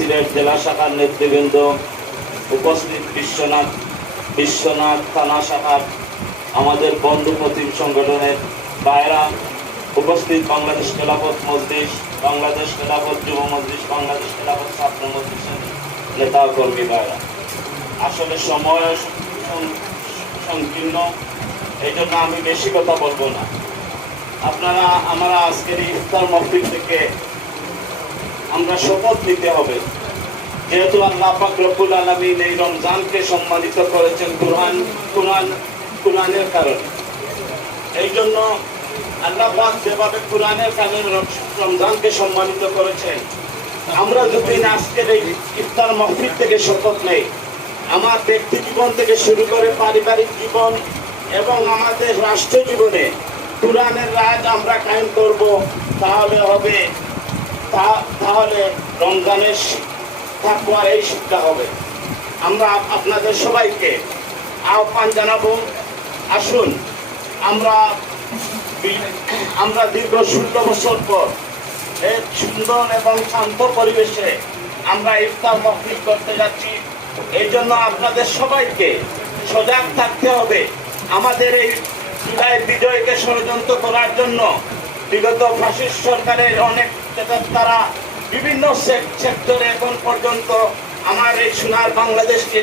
সিলেট জেলা শাখার নেতৃবৃন্দ, উপস্থিত বিশ্বনাথ থানা শাখার আমাদের বন্ধু প্রতিম সংগঠনের ভাইরা, উপস্থিত বাংলাদেশ খেলাফত মজলিস, বাংলাদেশ খেলাফত যুব মজলিস, বাংলাদেশ খেলাফত ছাত্র মজলিসের নেতা কর্মী ভাইরা, আসলে সময় সংকীর্ণ, এই জন্য আমি বেশি কথা বলবো না। আপনারা আমরা আজকের ইফতার মাহফিল থেকে আমরা শপথ নিতে হবে, যেহেতু আল্লাহ পাক রব্বুল আলামিন এই রমজানকে সম্মানিত করেছেন কুরআনের কারণে। এই জন্য আল্লাহ পাক যেভাবে কুরআনের কারণে রমজানকে সম্মানিত করেছেন, আমরা যদি আজকের এই ইফতার মাহফিল থেকে শপথ নেই, আমার ব্যক্তি জীবন থেকে শুরু করে পারিবারিক জীবন এবং আমাদের রাষ্ট্র জীবনে কুরআনের রাজ আমরা কায়েম করব, তাহলে রমজানের তাকওয়ার এই শিক্ষা হবে। আমরা আপনাদের সবাইকে আহ্বান জানাবো, আসুন আমরা দীর্ঘ 16 বছর পর এক সুন্দর এবং শান্ত পরিবেশে আমরা ইফতার মাহফিল করতে যাচ্ছি। এই জন্য আপনাদের সবাইকে সজাগ থাকতে হবে। আমাদের এই জুলাইয়ের বিজয়কে ষড়যন্ত্র করার জন্য বিগত ফ্যাসিস্ট সরকারের অনেক তারা বিভিন্ন সেক্টরে এখন পর্যন্ত আমার এই সোনার বাংলাদেশকে